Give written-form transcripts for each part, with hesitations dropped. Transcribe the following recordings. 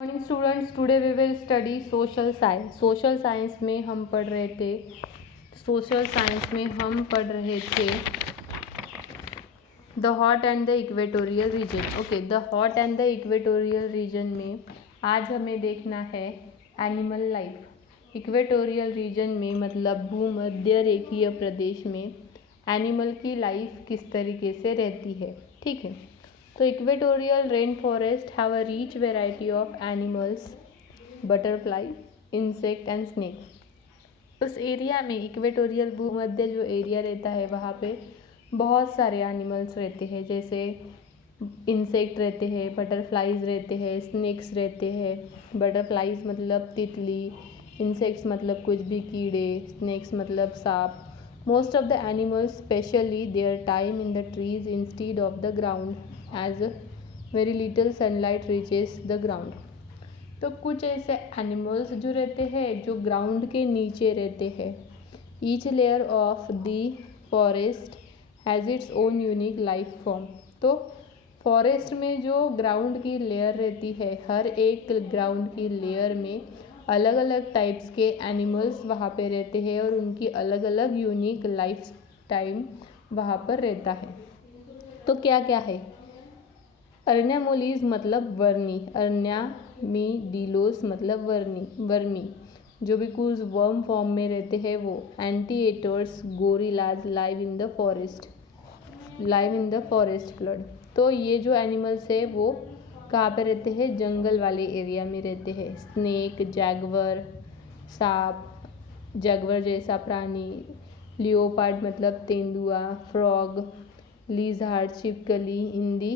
Morning students, today we will study social science. Social science में हम पढ़ रहे थे the hot and the equatorial region. Okay, the hot and the equatorial region में आज हमें देखना है एनिमल लाइफ। इक्वेटोरियल रीजन में मतलब भूमध्य रेखीय प्रदेश में एनिमल की लाइफ किस तरीके से रहती है। ठीक है, तो equatorial rain forest have a reach variety of animals, butterfly, insect and snake. उस एरिया में इक्वेटोरियल भूमध्य जो एरिया रहता है वहाँ पे बहुत सारे एनिमल्स रहते हैं, जैसे इंसेक्ट रहते हैं, बटरफ्लाइज रहते हैं, स्नेक्स रहते हैं। बटरफ्लाइज मतलब तितली, इंसेक्ट्स मतलब कुछ भी कीड़े, स्नेक्स मतलब सांप। Most of the animals specially their time in the trees instead of the ground as very little sunlight reaches the ground. तो कुछ ऐसे एनिमल्स जो रहते हैं जो ग्राउंड के नीचे रहते हैं। Each layer of the forest has its own unique life form. तो फॉरेस्ट में जो ग्राउंड की लेयर रहती है, हर एक ग्राउंड की लेयर में अलग अलग टाइप्स के एनिमल्स वहाँ पे रहते हैं और उनकी अलग अलग यूनिक लाइफ टाइम वहाँ पर रहता है। तो क्या क्या है? अर्नियामोलीज मतलब वर्मी, अर्नियामीडिलोस मतलब वर्मी जो भी कुछ वर्म फॉर्म में रहते हैं वो। Anteaters gorillas live in the forest flood. तो ये जो एनिमल्स है वो कहाँ पे रहते हैं? जंगल वाले एरिया में रहते हैं। स्नेक, जैगवर, सांप, जैगवर जैसा प्राणी, लियोपार्ड मतलब तेंदुआ, फ्रॉग, लिज़ार्ड, छिपकली, इन दी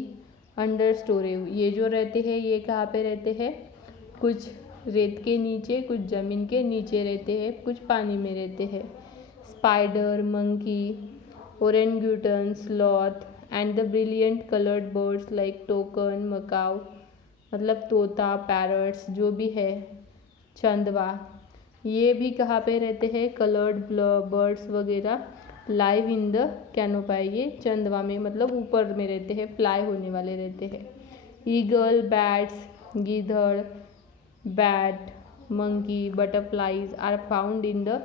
अंडर स्टोरी। ये जो रहते हैं ये कहाँ पे रहते हैं? कुछ रेत के नीचे, कुछ ज़मीन के नीचे रहते हैं, कुछ पानी में रहते हैं। Spider, monkey, orangutan, sloth and the brilliant coloured birds like toucan, macaw मतलब तोता, पैरट्स जो भी है, चंदवा, ये भी कहाँ पे रहते हैं? कलर्ड बर्ड्स वगैरह लाइव इन द कैनोपाई, ये चंदवा में मतलब ऊपर में रहते हैं, फ्लाई होने वाले रहते हैं। ईगल, बैट्स, गीधड़, bat, monkey, butterflies are found in the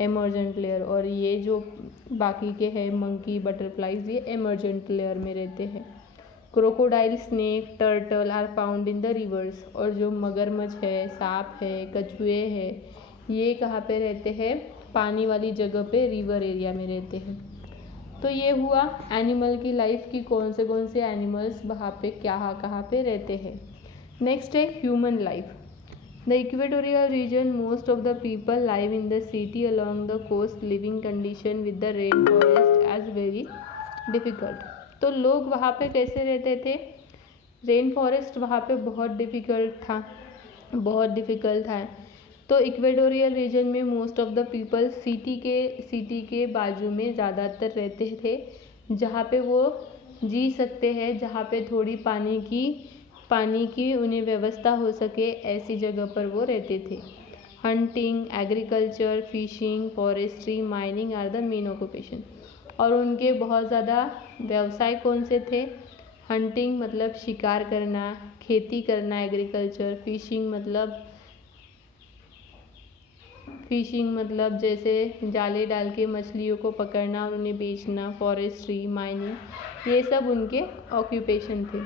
emergent layer. और ये जो बाकी के हैं मंकी, बटरफ्लाइज, ये एमर्जेंट लेयर में रहते हैं। Crocodile, snake, turtle are found in the rivers. और जो मगरमच्छ है, सांप है, कछुए है, ये कहाँ पे रहते हैं? पानी वाली जगह पे, रिवर एरिया में रहते हैं। तो ये हुआ एनिमल की लाइफ की कौन से एनिमल्स वहाँ पे कहाँ पे रहते हैं। नेक्स्ट है human life. The equatorial region most of the people live in the city along the coast, living condition with the rain forest as very difficult. तो लोग वहाँ पे कैसे रहते थे? रेन फॉरेस्ट वहाँ पे बहुत डिफ़िकल्ट था। तो इक्वेटोरियल रीजन में most of the people city के बाजू में ज़्यादातर रहते थे, जहाँ पे वो जी सकते हैं, जहाँ पे थोड़ी पानी की उन्हें व्यवस्था हो सके, ऐसी जगह पर वो रहते थे। Hunting, agriculture, fishing, forestry, mining are the main occupation. और उनके बहुत ज़्यादा व्यवसाय कौन से थे? हंटिंग मतलब शिकार करना, खेती करना, एग्रीकल्चर, फिशिंग मतलब जैसे जाले डाल के मछलियों को पकड़ना और उन्हें बेचना, फॉरेस्ट्री, माइनिंग, ये सब उनके ऑक्यूपेशन थे।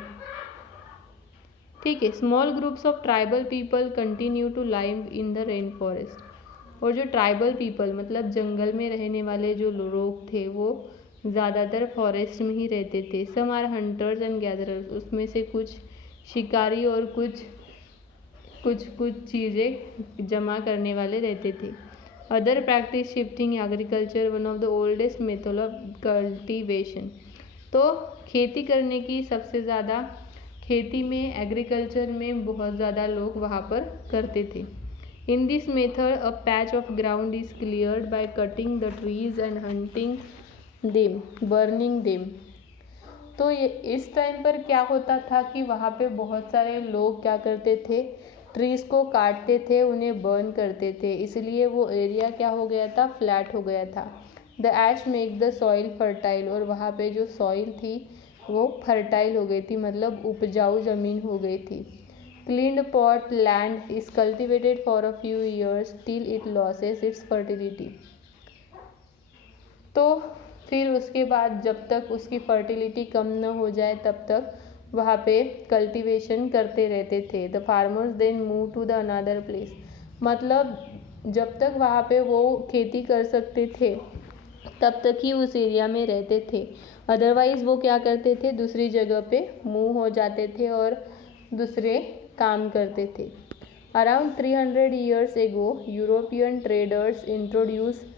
ठीक है। Small groups of tribal people continue to live in the rain forest. और जो ट्राइबल पीपल मतलब जंगल में रहने वाले जो लोग थे वो ज़्यादातर फॉरेस्ट में ही रहते थे। Some are hunters and gatherers, उसमें से कुछ शिकारी और कुछ चीज़ें जमा करने वाले रहते थे। Other practice shifting agriculture, one of the oldest method of cultivation. तो खेती करने की सबसे ज़्यादा, खेती में, एग्रीकल्चर में बहुत ज़्यादा लोग वहाँ पर करते थे। In this method a patch of ground is cleared by cutting the trees and hunting them, burning them. तो ये इस टाइम पर क्या होता था कि वहाँ पे बहुत सारे लोग क्या करते थे? ट्रीज़ को काटते थे, उन्हें बर्न करते थे, इसलिए वो एरिया क्या हो गया था? फ्लैट हो गया था। The ash make the soil fertile. और वहाँ पे जो सॉइल थी वो फर्टाइल हो गई थी, मतलब उपजाऊ ज़मीन हो गई थी। Cleaned pot land is cultivated for a few years till it loses its fertility. तो फिर उसके बाद जब तक उसकी फर्टिलिटी कम न हो जाए तब तक वहाँ पे कल्टीवेशन करते रहते थे. The farmers then move to the another place. मतलब जब तक वहाँ पे वो खेती कर सकते थे तब तक ही उस एरिया में रहते थे. अदरवाइज़ वो क्या करते थे, दूसरी जगह पे मूव हो जाते थे और दूसरे काम करते थे. Around 300 years ago, European traders introduced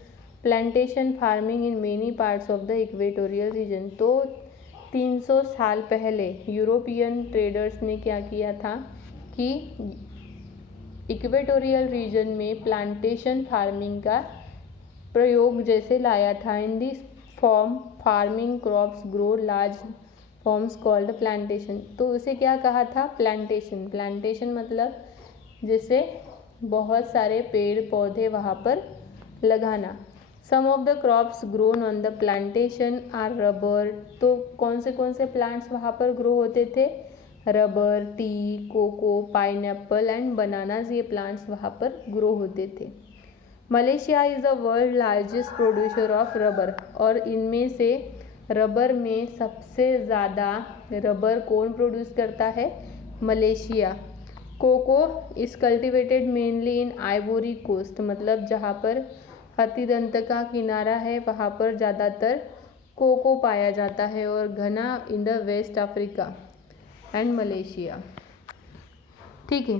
plantation farming in many parts of the equatorial region. तो 300 साल पहले यूरोपियन ट्रेडर्स ने क्या किया था कि इक्वेटोरियल रीजन में प्लांटेशन फार्मिंग का प्रयोग जैसे लाया था. In this form farming crops grow large forms called plantation. तो उसे क्या कहा था, प्लांटेशन. प्लांटेशन मतलब जैसे बहुत सारे पेड़ पौधे वहाँ पर लगाना. Some of the crops grown on the plantation are rubber. तो कौन से प्लांट्स वहाँ पर ग्रो होते थे, rubber, tea, cocoa, pineapple and bananas. ये प्लांट्स वहाँ पर ग्रो होते थे. Malaysia is the world largest producer of rubber. और इनमें से रबर में सबसे ज़्यादा रबर कौन प्रोड्यूस करता है, Malaysia. Cocoa is cultivated mainly in Ivory Coast. मतलब जहाँ पर हथीदंत का किनारा है वहाँ पर ज़्यादातर कोको पाया जाता है और Ghana in the West Africa and Malaysia. ठीक है.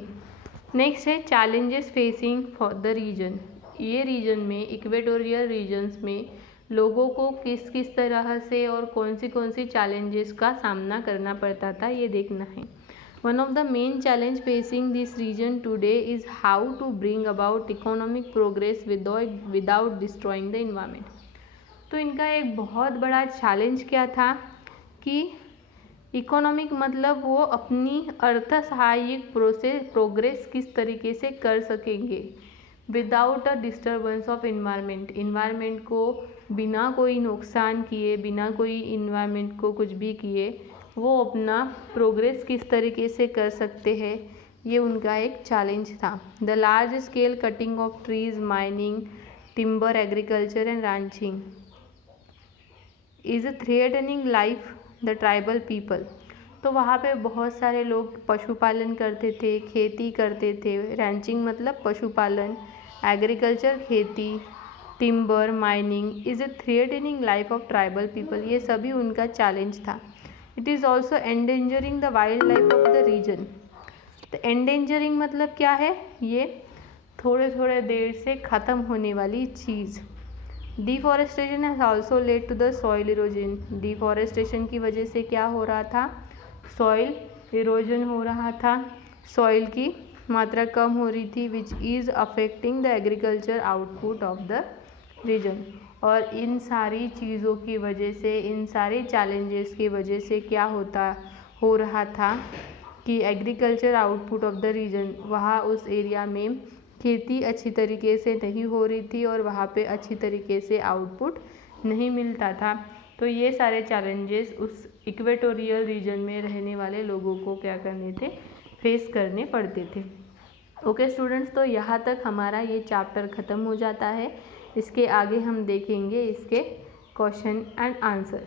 नेक्स्ट है challenges facing for the region. ये रीजन में, इक्वेटोरियल रीजन्स में लोगों को किस किस तरह से और कौन सी चैलेंजेस का सामना करना पड़ता था ये देखना है. One of the main challenge facing this region today is how to bring about economic progress without destroying the environment. तो इनका एक बहुत बड़ा चैलेंज क्या था कि इकोनॉमिक मतलब वो अपनी अर्थ सहायक प्रोग्रेस किस तरीके से कर सकेंगे without a disturbance of environment. Environment को बिना कोई नुकसान किए, बिना कोई इन्वायरमेंट को कुछ भी किए वो अपना प्रोग्रेस किस तरीके से कर सकते हैं, ये उनका एक चैलेंज था. The large scale cutting of trees, mining, timber, agriculture and ranching is threatening life the tribal people. तो वहाँ पे बहुत सारे लोग पशुपालन करते थे, खेती करते थे. रैंचिंग मतलब पशुपालन, एग्रीकल्चर खेती, timber, mining is threatening life of tribal people. ये सभी उनका चैलेंज था. It is also endangering the wild life of the region. तो एंडेंजरिंग मतलब क्या है, ये थोड़े देर से ख़त्म होने वाली चीज़. Deforestation has also led to the soil erosion. Deforestation की वजह से क्या हो रहा था, सॉइल इरोजन हो रहा था, सॉइल की मात्रा कम हो रही थी, which is affecting the agriculture output of the region. और इन सारी चीज़ों की वजह से, इन सारे चैलेंजेस की वजह से क्या हो रहा था कि agriculture output of the region, वहाँ उस एरिया में खेती अच्छी तरीके से नहीं हो रही थी और वहाँ पे अच्छी तरीके से आउटपुट नहीं मिलता था. तो ये सारे चैलेंजेस उस इक्वेटोरियल रीजन में रहने वाले लोगों को क्या करने थे, फेस करने पड़ते थे. ओके स्टूडेंट्स, तो यहाँ तक हमारा ये चैप्टर ख़त्म हो जाता है. इसके आगे हम देखेंगे इसके क्वेश्चन एंड आंसर.